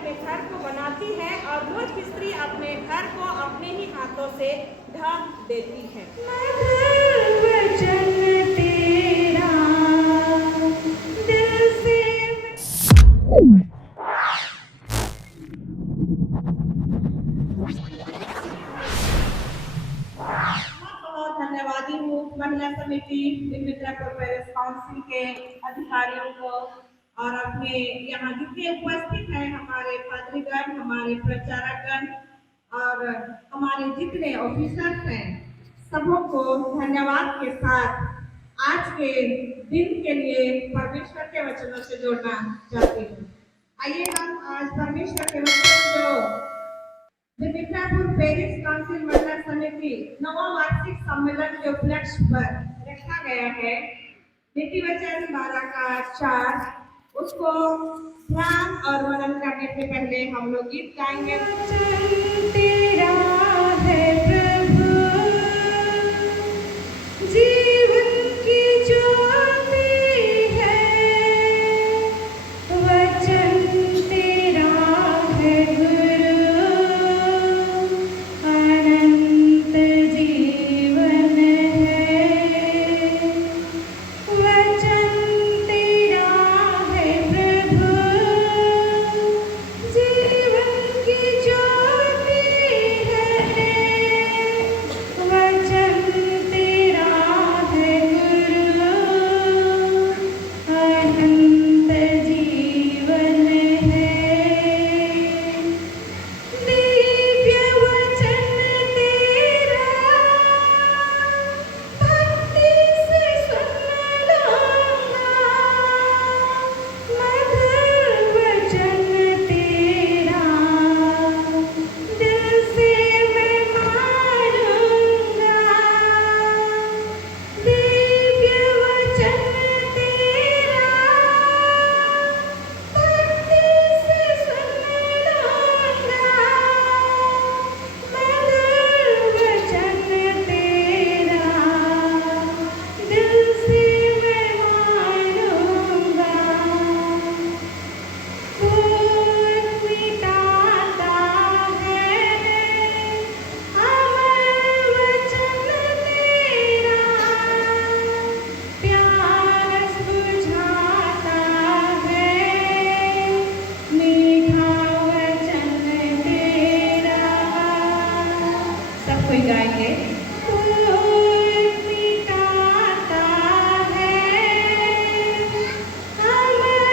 अपने घर को बनाती है और रोज की स्त्री अपने घर को अपने ही हाथों से ढक देती है। वचन तेरा दिल से धन्यवादी हूँ महिला समिति मित्रापुर पेरिस काउंसिल के अधिकारियों को और अपने यहाँ जितने उपस्थित हैं हमारे पाद्रीगण, हमारे प्रचारकगण और हमारे जितने ऑफिसर्स हैं, सबों को धन्यवाद के साथ आज के दिन के लिए परमेश्वर के वचनों से जोड़ना चाहती हूँ। आइए हम आज परमेश्वर के वचन जो मित्रापुर पेरिस काउंसिल महिला समिति नवा वार्षिक सम्मेलन के उपलक्ष्य पर रखा गया है, नीति वचन 12 का 4, उसको ध्यान और मनन करने से पहले हम लोग गीत गाएंगे। तेरा है प्रभु, जीवन की ज्योति है, वचन तेरा है गुरु, अनंत जीवन है, वचन तेरा है प्रभु, जीवन की ज्योति है, वचन तेरा है गुरु, अनंत जीवन है, दिव्य वचन तेरा भक्ति से सुन लूंगा, मधुर वचन तेरा दिल से मैं मानूंगा, दिव्य वचन तेरा भक्ति से सुन लूंगा, मधुर वचन तेरा दिल से मैं मानूंगा, भूत मिटाता है अमर वचन तेरा, प्यास बुझाता है मीठा वचन तेरा। सब कोई गाएंगे। भूत मिटाता है अमर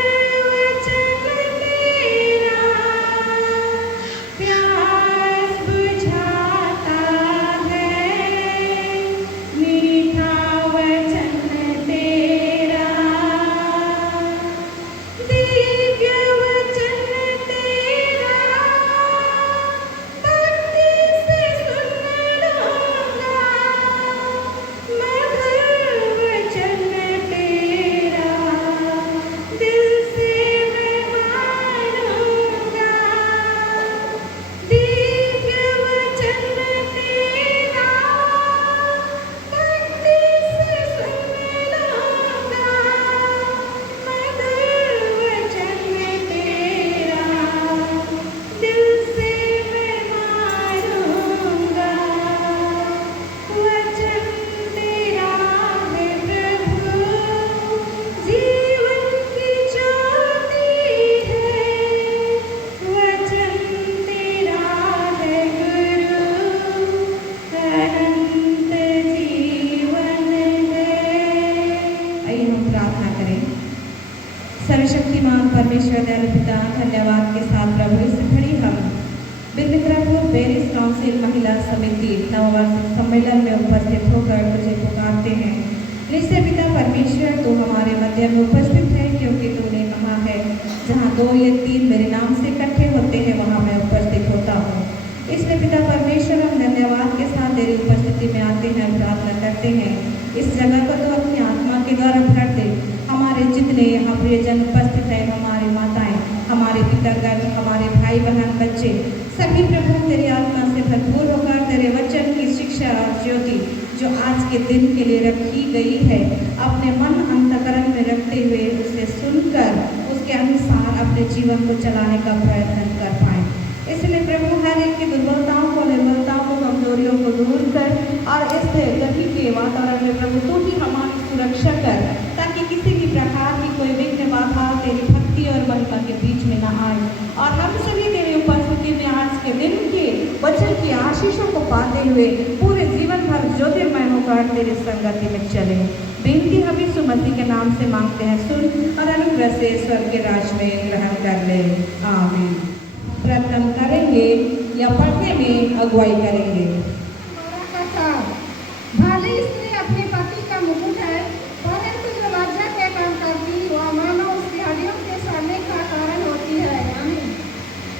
वचन तेरा, प्यास बुझाता है मीठा वचन तेरा, दिव्य वचन तेरा भक्ति से सुन लूंगा, मधुर वचन तेरा दिल से मैं मानूंगा, दिव्य वचन तेरा भक्ति से सुन लूंगा, मधुर वचन तेरा दिल से मैं मानूंगा, वचन तेरा है प्रभु, जीवन की ज्योति है, वचन तेरा है गुरु, अनंत जीवन है। आइए हम प्रार्थना करें। सर्वशक्तिमान परमेश्वर दयालु पिता, धन्यवाद के साथ प्रभु इस घड़ी हम मित्रापुर पेरिस काउंसिल महिला समिति नववार्षिक सम्मेलन में उपस्थित होकर तुझे पुकारते हैं। निश्चय पिता परमेश्वर तू हमारे मध्य में उपस्थित है, क्योंकि तूने कहा है जहाँ 2 या 3 मेरे नाम से इकट्ठे होते हैं वहाँ मैं उपस्थित होता हूँ। इसलिए पिता परमेश्वर हम धन्यवाद के साथ तेरी उपस्थिति में आते हैं, प्रार्थना करते हैं इस जगह को तो अपनी आत्मा के द्वारा भर दे। हमारे जितने यहाँ प्रियजन उपस्थित हैं, हमारी माताएं, हमारे पितागण, हमारे भाई बहन, बच्चे, सभी प्रभु तेरी आत्मा से भरपूर होकर तेरे वचन की शिक्षा और ज्योति जो आज के दिन के लिए रखी गई है, अपने मन अंतकरण में रखते हुए उसे सुनकर उसके अनुसार अपने जीवन को चलाने का प्रयत्न कर पाएं। इसलिए प्रभु हर एक की दुर्बलताओं को, निर्बलताओं को, कमजोरियों को दूर कर और इस गति के वातावरण में प्रभु तू ही हमारी सुरक्षा कर, ताकि किसी भी प्रकार की कोई विघ्न बाधा तेरी भक्ति और महिमा के बीच में न आए। और हम सभी तेरी उपस्थिति में आज के दिन के वचन की आशीषों को पाते हुए पूरे जीवन भर ज्योतिर्मय होकर तेरी संगति में चले। बेनती हम यीशु मसीह के नाम से मांगते हैं, सुन और अनुग्रह से स्वर्ग के राज में ग्रहण कर ले। आमीन। प्रार्थना करेंगे या पढ़ने में अगुवाई करेंगे। भले स्त्री अपने पति का मुकुट है, परंतु जो लज्जा के काम करती वह मानो उसकी हड्डियों के सड़ने का कारण होती है। आमीन।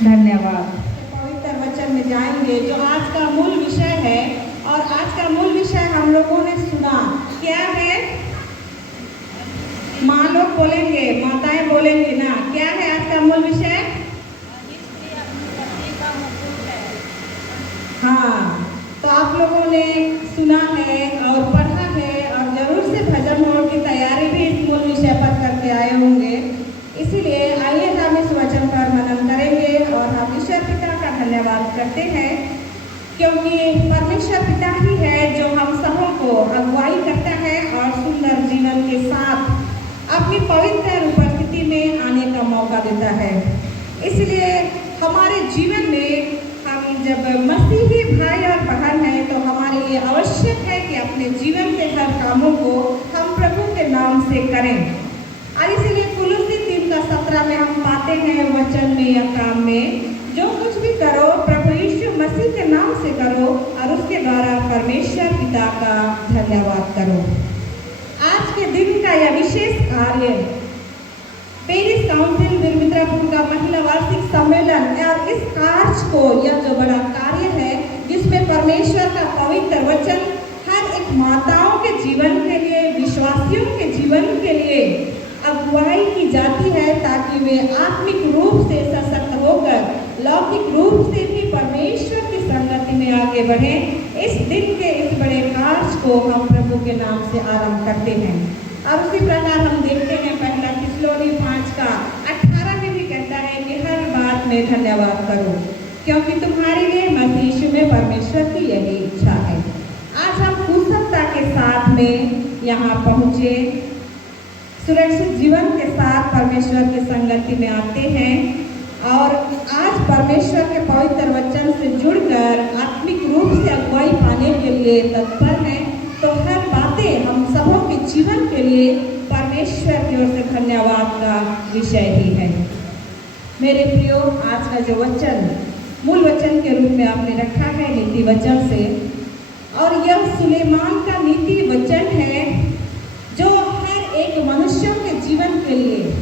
धन्यवाद। पवित्र वचन में जाएंगे जो आज का मूल विषय है, और आज का मूल विषय हम लोगों ने सुना क्या है? माँ लोग बोलेंगे, माताएं बोलेंगे ना, क्या है आज का मूल विषय? हाँ, तो आप लोगों ने सुना है और पढ़ा है और जरूर से भजन मोड़ की तैयारी भी इस मूल विषय पर करके आए होंगे। इसीलिए आइए हम इस वचन पर मनन करेंगे और हम ईश्वर पिता का धन्यवाद करते हैं, क्योंकि परमेश्वर पिता ही है जो हम सबों को अगुवाई करता है और सुंदर जीवन के साथ अपनी पवित्र उपस्थिति में आने का मौका देता है। इसलिए हमारे जीवन में हम जब मसीही भाई और बहन हैं तो हमारे लिए आवश्यक है कि अपने जीवन के हर कामों को हम प्रभु के नाम से करें। और इसलिए कुलुसी 3:17 में हम पाते हैं वचन में या काम में, जो कुछ भी करो प्रभु यीशु मसीह के नाम से करो और उसके द्वारा परमेश्वर पिता का धन्यवाद करो। आज के दिन का यह विशेष कार्य पेरिस काउंसिल बिरमित्रापुर का महिला वार्षिक सम्मेलन और इस कार्य को, यह जो बड़ा कार्य है जिसमें परमेश्वर का पवित्र वचन हर एक माताओं के जीवन के लिए, विश्वासियों के जीवन के लिए अगुवाई की जाती है, ताकि वे आत्मिक रूप से सशक्त होकर लौकिक रूप से भी परमेश्वर की संगति में आगे बढ़ें। इस दिन के इस बड़े कार्य को हम प्रभु के नाम से आरंभ करते हैं। और उसी प्रकार हम देखते हैं पहला थिस्सलुनी 5:18 में भी कहता है कि हर बात में धन्यवाद करो, क्योंकि तुम्हारे लिए मसीह यीशु में परमेश्वर की यही इच्छा है। आज हम कुशलता के साथ में यहाँ पहुँचे, सुरक्षित जीवन के साथ परमेश्वर की संगति में आते हैं और आज परमेश्वर के पवित्र वचन से जुड़कर आत्मिक रूप से अगुवाई पाने के लिए तत्पर हैं। तो हर बातें हम सबों के जीवन के लिए परमेश्वर की ओर से धन्यवाद का विषय ही है। मेरे प्रियो, आज का जो वचन मूल वचन के रूप में आपने रखा है नीति वचन से, और यह सुलेमान का नीति वचन है जो हर एक मनुष्यों के जीवन के लिए,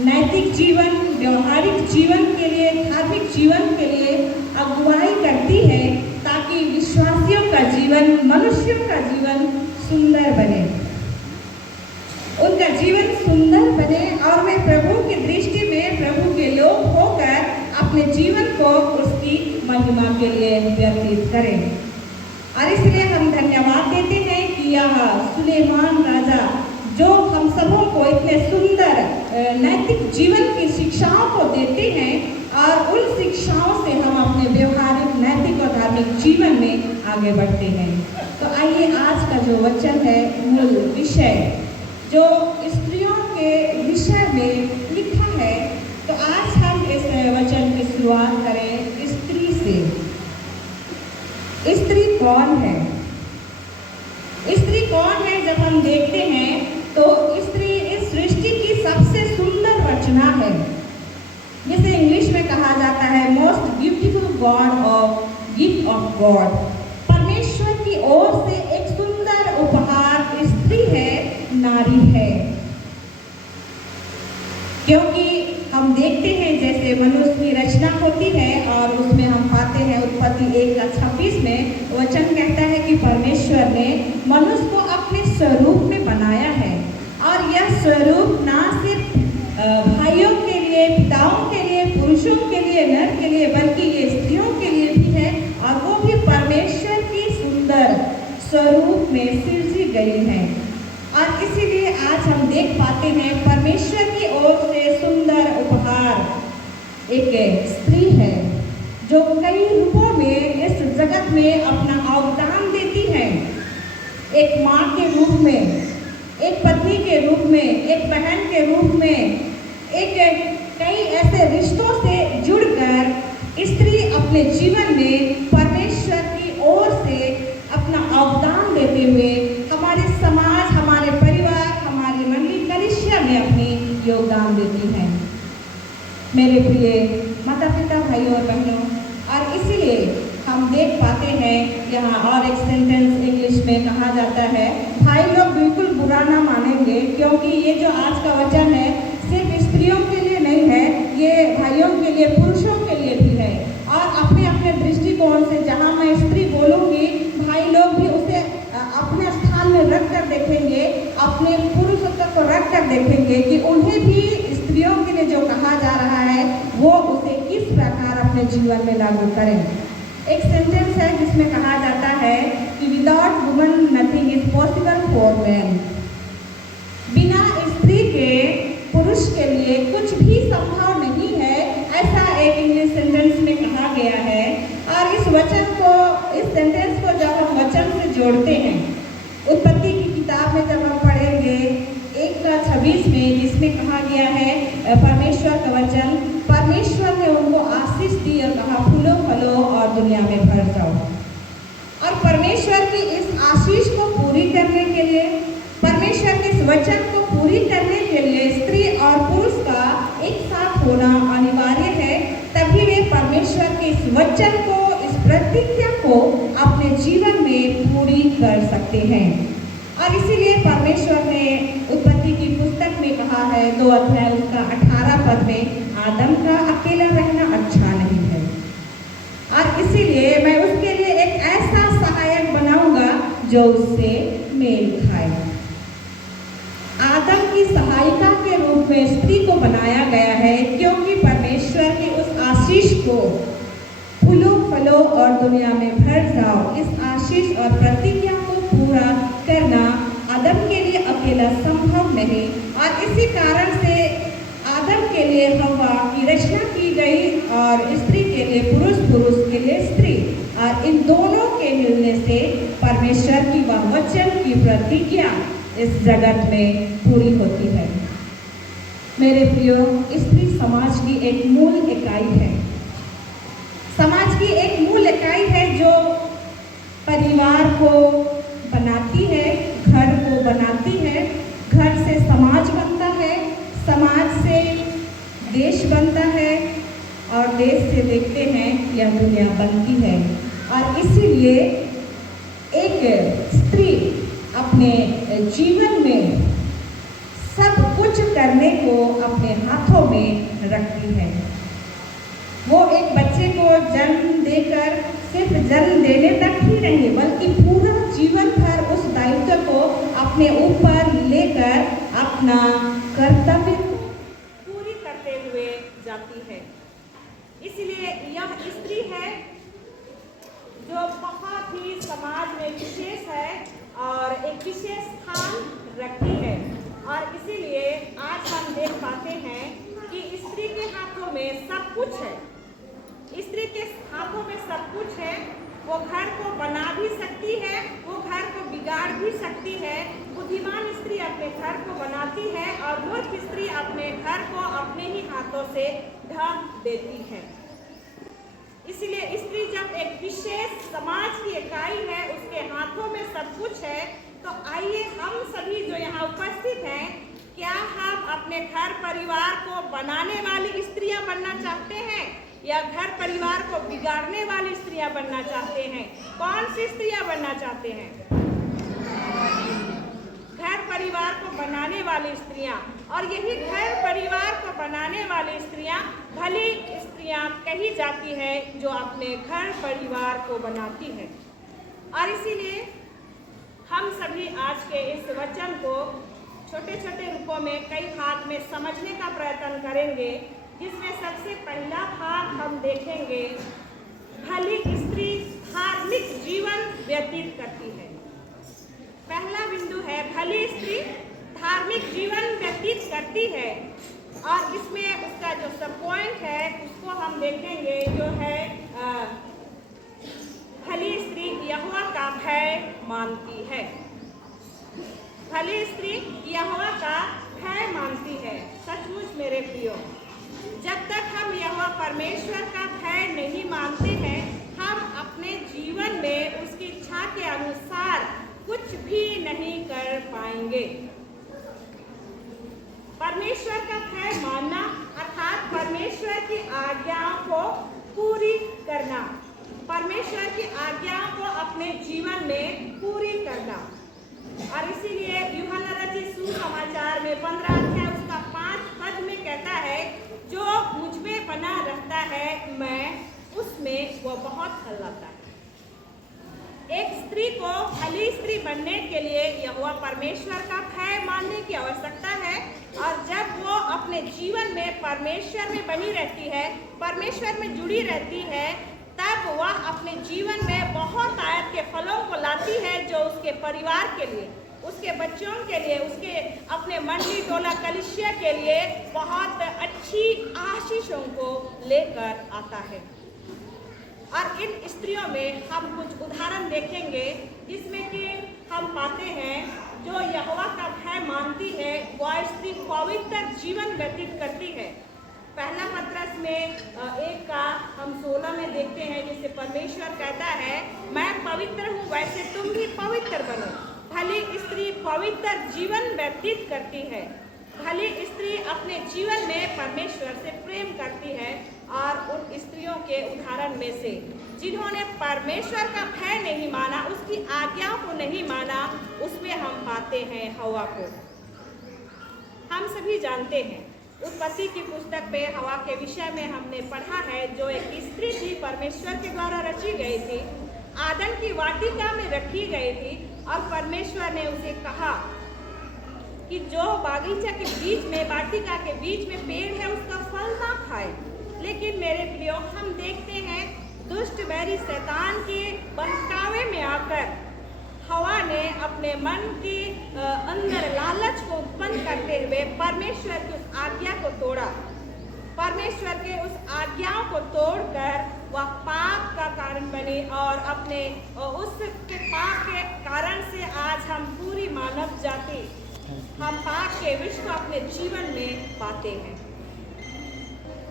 नैतिक जीवन, व्यवहारिक जीवन के लिए, धार्मिक जीवन के लिए अगुवाई करती है, ताकि विश्वासियों का जीवन, मनुष्यों का जीवन सुंदर बने, उनका जीवन सुंदर बने और वे प्रभु की दृष्टि में प्रभु के लोग होकर अपने जीवन को उसकी महिमा के लिए व्यतीत करें। और इसलिए हम धन्यवाद देते हैं कि यह सुलेमान राजा जो हम सबों को इतने सुंदर नैतिक जीवन की शिक्षाओं को देते हैं और उन शिक्षाओं से हम अपने व्यवहारिक, नैतिक और धार्मिक जीवन में आगे बढ़ते हैं। तो आइए आज का जो वचन है, मूल विषय जो स्त्रियों के विषय में लिखा है, तो आज हम इस वचन की शुरुआत करें स्त्री से। स्त्री कौन है? स्त्री कौन है? जब हम देखते हैं तो स्त्री इस सृष्टि की सबसे सुंदर रचना है, जिसे इंग्लिश में कहा जाता है most beautiful God of gift of God. परमेश्वर की ओर से एक सुंदर उपहार स्त्री है, नारी है। क्योंकि हम देखते हैं जैसे मनुष्य की रचना होती है और उसमें हम पाते हैं उत्पत्ति 1:26 में वचन कहता है कि परमेश्वर ने मनुष्य को अपने स्वरूप में बनाया है, और यह स्वरूप ना सिर्फ भाइयों के लिए, पिताओं के लिए, पुरुषों के लिए, नर के लिए, बल्कि ये स्त्रियों के लिए भी है, और वो भी परमेश्वर की सुंदर स्वरूप में सृजी गई है। और इसीलिए आज हम देख पाते हैं परमेश्वर की ओर से सुंदर उपहार एक स्त्री है जो कई रूपों में इस जगत में अपना अवदान देती है। एक माँ के रूप में, एक पत्नी के रूप में, एक बहन के रूप में, एक कई ऐसे रिश्तों से जुड़कर स्त्री अपने जीवन में परमेश्वर की ओर से अपना अवदान देते हुए हमारे समाज, हमारे परिवार, हमारी मंडली कलीसिया में अपनी योगदान देती है। मेरे प्रिय माता पिता, भाइयों और बहनों, और इसीलिए हम देख पाते हैं यहाँ और एक सेंटेंस इंग्लिश में कहा जाता है, भाई लोग बिल्कुल बुरा ना मानेंगे क्योंकि ये जो आज का वचन है सिर्फ स्त्रियों के लिए नहीं है, ये भाइयों के लिए, पुरुषों के लिए भी है। और अपने अपने दृष्टिकोण से जहाँ मैं स्त्री बोलूँगी, भाई लोग भी उसे अपने स्थान में रख कर देखेंगे, अपने पुरुषत्व को रख कर देखेंगे कि उन्हें भी स्त्रियों के लिए जो कहा जा रहा है वो उसे किस प्रकार अपने जीवन में लागू करें। एक सेंटेंस है जिसमें कहा जाता है कि without woman nothing is possible for man. बिना स्त्री के पुरुष के लिए कुछ भी संभव नहीं है, ऐसा एक इंग्लिश सेंटेंस में कहा गया है। और इस वचन को, इस सेंटेंस को जब हम वचन से जोड़ते हैं, उत्पत्ति की किताब में जब हम पढ़ेंगे 1:26 में, जिसमें कहा गया है परमेश्वर का वचन, परमेश्वर ने उनको आशीष दी और कहा फूलो फलो और दुनिया में भर जाओ। और परमेश्वर की इस आशीष को पूरी करने के लिए, परमेश्वर के इस वचन को पूरी करने के लिए स्त्री और पुरुष का एक साथ होना अनिवार्य है, तभी वे परमेश्वर के इस वचन को, इस प्रतिज्ञा को अपने जीवन में पूरी कर सकते हैं। और इसीलिए परमेश्वर ने उत्पत्ति की पुस्तक में कहा है 2 अध्याय उसका 18 पद में, आदम का अकेला रहना अच्छा नहीं है, और इसीलिए मैं उसके लिए एक ऐसा सहायक बनाऊंगा जो उससे मेल खाए। आदम की सहायिका के रूप में स्त्री को बनाया गया है, क्योंकि परमेश्वर की उस आशीष को, फूलो फलो और दुनिया में भर जाओ, इस आशीष और प्रतिज्ञा को पूरा करना आदम के लिए अकेला संभव नहीं। और इसी कारण से आदम के लिए हव्वा की रचना की गई और स्त्री के लिए पुरुष, पुरुष के लिए स्त्री, और इन दोनों के मिलने से परमेश्वर की वह वचन की प्रतिज्ञा इस जगत में पूरी होती है। मेरे प्रियो, स्त्री समाज की एक मूल इकाई है, समाज की एक मूल इकाई है जो परिवार को बनाती है, घर को बनाती है, घर से समाज बनता है, समाज से देश बनता है, और देश से देखते हैं यह दुनिया बनती है। और इसीलिए एक स्त्री अपने जीवन में सब कुछ करने को अपने हाथों में रखती है। वो एक बच्चे को जन्म देकर सिर्फ जन्म देने तक ही नहीं, बल्कि पूरा जीवन भर उस दायित्व को अपने ऊपर लेकर अपना कर्तव्य को पूरी करते हुए जाती है। इसलिए यह स्त्री है जो बहुत ही समाज में विशेष है और एक विशेष स्थान रखती है। और इसीलिए आज हम देख पाते हैं कि स्त्री के हाथों में सब कुछ है, स्त्री के हाथों में सब कुछ है। वो घर को बना भी सकती है, वो घर को बिगाड़ भी सकती है। बुद्धिमान स्त्री अपने घर को बनाती है और मूर्ख स्त्री अपने घर को अपने ही हाथों से ढा देती है। इसलिए स्त्री जब एक विशेष समाज की इकाई है, उसके हाथों में सब कुछ है, तो आइए हम सभी जो यहाँ उपस्थित हैं, क्या हम अपने घर परिवार को बनाने वाली स्त्रियां बनना चाहते हैं या घर परिवार को बिगाड़ने वाली स्त्रियां बनना चाहते हैं? कौन सी स्त्रियां बनना चाहते हैं? घर परिवार को बनाने वाली स्त्रियां। और यही घर परिवार को बनाने वाली स्त्रियां भली स्त्रियां कही जाती है जो अपने घर परिवार को बनाती है। और इसीलिए हम सभी आज के इस वचन को छोटे छोटे रूपों में कई भाग में समझने का प्रयत्न करेंगे, जिसमें सबसे पहला भाग हम देखेंगे, भली स्त्री धार्मिक जीवन व्यतीत करती है। पहला बिंदु है, भली स्त्री धार्मिक जीवन व्यतीत करती है। और इसमें उसका जो सब पॉइंट है उसको हम देखेंगे, जो है भली स्त्री यहोवा का भय मानती है। भली स्त्री यहोवा का भय मानती है। सचमुच मेरे प्रियो, जब तक हम यहोवा परमेश्वर का भय नहीं मानते हैं, हम अपने जीवन में उसकी इच्छा के अनुसार कुछ भी नहीं कर पाएंगे। परमेश्वर का भय मानना अर्थात परमेश्वर की आज्ञाओं को पूरी करना, परमेश्वर की आज्ञाओं को अपने जीवन में पूरी करना। और इसीलिए यूहन्ना रचित सुसमाचार में 15 अध्याय उसका 5 पद में कहता है, जो मुझ में बना रहता है मैं उसमें वो बहुत फल लाता है। एक स्त्री को भली स्त्री बनने के लिए यहोवा परमेश्वर का भय मानने की आवश्यकता है। और जब वो अपने जीवन में परमेश्वर में बनी रहती है, परमेश्वर में जुड़ी रहती है, तब वह अपने जीवन में बहुत आयत के फलों को लाती है, जो उसके परिवार के लिए, उसके बच्चों के लिए, उसके अपने मंडली टोला कलिसिया के लिए बहुत अच्छी आशीषों को लेकर आता है। और इन स्त्रियों में हम कुछ उदाहरण देखेंगे, जिसमें कि हम पाते हैं जो यहोवा का भय मानती है वह स्त्री पवित्र जीवन व्यतीत करती है। पहला पत्रस में 1 का हम 16 में देखते हैं, जिसे परमेश्वर कहता है, मैं पवित्र हूँ वैसे तुम भी पवित्र बनो। भली स्त्री पवित्र जीवन व्यतीत करती है। भली स्त्री अपने जीवन में परमेश्वर से प्रेम करती है। और उन स्त्रियों के उदाहरण में से जिन्होंने परमेश्वर का भय नहीं माना, उसकी आज्ञाओं को नहीं माना, उसमें हम पाते हैं हवा को। हम सभी जानते हैं, उत्पत्ति की पुस्तक में हवा के विषय में हमने पढ़ा है, जो एक स्त्री थी, परमेश्वर के द्वारा रची गई थी, आदन की वाटिका में रखी गई थी। और परमेश्वर ने उसे कहा कि जो बागीचा के बीच में, वाटिका के बीच में पेड़ है, उसका फल ना खाए। लेकिन मेरे प्रियो, हम देखते हैं दुष्ट बैरी शैतान के बहकावे में आकर हवा ने अपने मन की अंदर लालच को उत्पन्न करते हुए परमेश्वर की उस आज्ञा को तोड़ा। परमेश्वर के उस आज्ञाओं को तोड़कर वह पाप का कारण बनी। और अपने उस पाप के कारण से आज हम पूरी मानव जाति, हम पाप के विष को अपने जीवन में पाते हैं।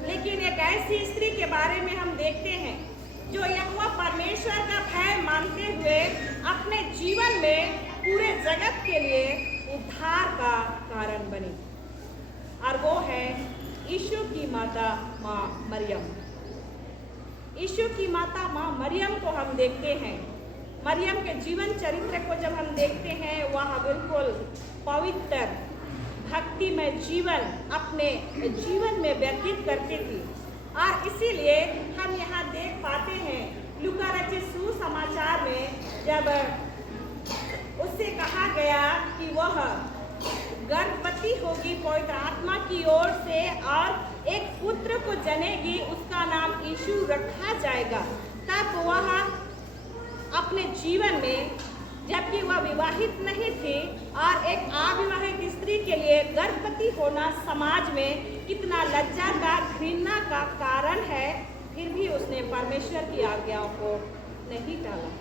लेकिन एक ऐसी स्त्री के बारे में हम देखते हैं जो यहोवा परमेश्वर का भय मानते हुए अपने जीवन में पूरे जगत के लिए उद्धार का कारण बनी, और वो है यीशु की माता माँ मरियम। यीशु की माता माँ मरियम को हम देखते हैं। मरियम के जीवन चरित्र को जब हम देखते हैं, वह बिल्कुल पवित्र भक्तिमय जीवन अपने जीवन में व्यतीत करती थी। और इसीलिए हम यहाँ देख पाते हैं लूका रचित सुसमाचार में, जब उससे कहा गया कि वह गर्भवती होगी पवित्र आत्मा की ओर से और एक पुत्र को जनेगी, उसका नाम यीशु रखा जाएगा। तब वह अपने जीवन में, जबकि वह विवाहित नहीं थी, और एक अविवाहित स्त्री के लिए गर्भवती होना समाज में कितना लज्जा का, घृणा का कारण है, फिर भी उसने परमेश्वर की आज्ञाओं को नहीं टाला।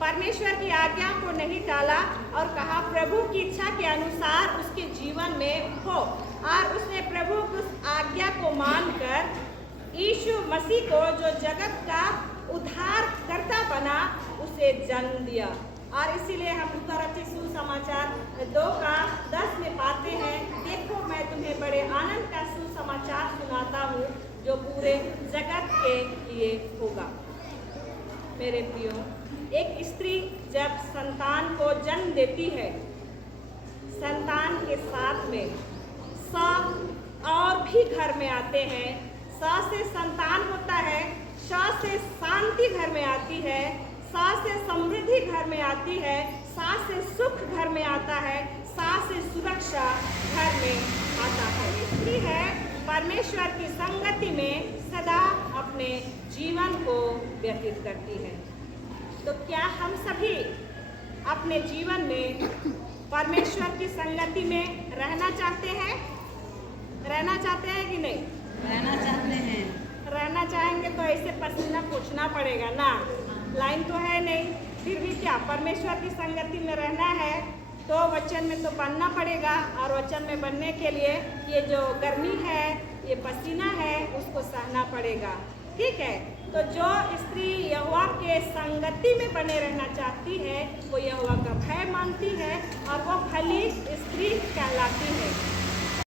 परमेश्वर की आज्ञाओं को नहीं टाला और कहा प्रभु की इच्छा के अनुसार उसके जीवन में हो। और उसने प्रभु की उस आज्ञा को मानकर यीशु मसीह को, जो जगत का उद्धारकर्ता बना, उसे जन्म दिया। और इसीलिए हम लूका रचित सुसमाचार 2:10 में पाते हैं, देखो मैं तुम्हें बड़े आनंद का सुसमाचार सुनाता हूँ, जो पूरे जगत के लिए होगा। मेरे प्रियो, एक स्त्री जब संतान को जन्म देती है, संतान के साथ में 100 और भी घर में आते हैं। 100 से संतान होता है, 100 से शांति घर में आती है, 100 से समृद्धि घर में आती है, 100 से सुख घर में आता है, 100 से सुरक्षा घर में आता है। स्त्री है परमेश्वर की संगति में सदा अपने जीवन को व्यतीत करती है। तो क्या हम सभी अपने जीवन में परमेश्वर की संगति में रहना चाहते हैं? रहना चाहते हैं कि नहीं? रहना चाहते हैं। रहना चाहेंगे तो ऐसे पसीना पोंछना पड़ेगा ना, लाइन तो है नहीं, फिर भी क्या परमेश्वर की संगति में रहना है तो वचन में तो बनना पड़ेगा। और वचन में बनने के लिए ये जो गर्मी है, ये पसीना है, उसको सहना पड़ेगा। ठीक है, तो जो स्त्री यहोवा के संगति में बने रहना चाहती है वो यहोवा का भय मानती है और वो भली स्त्री कहलाती है।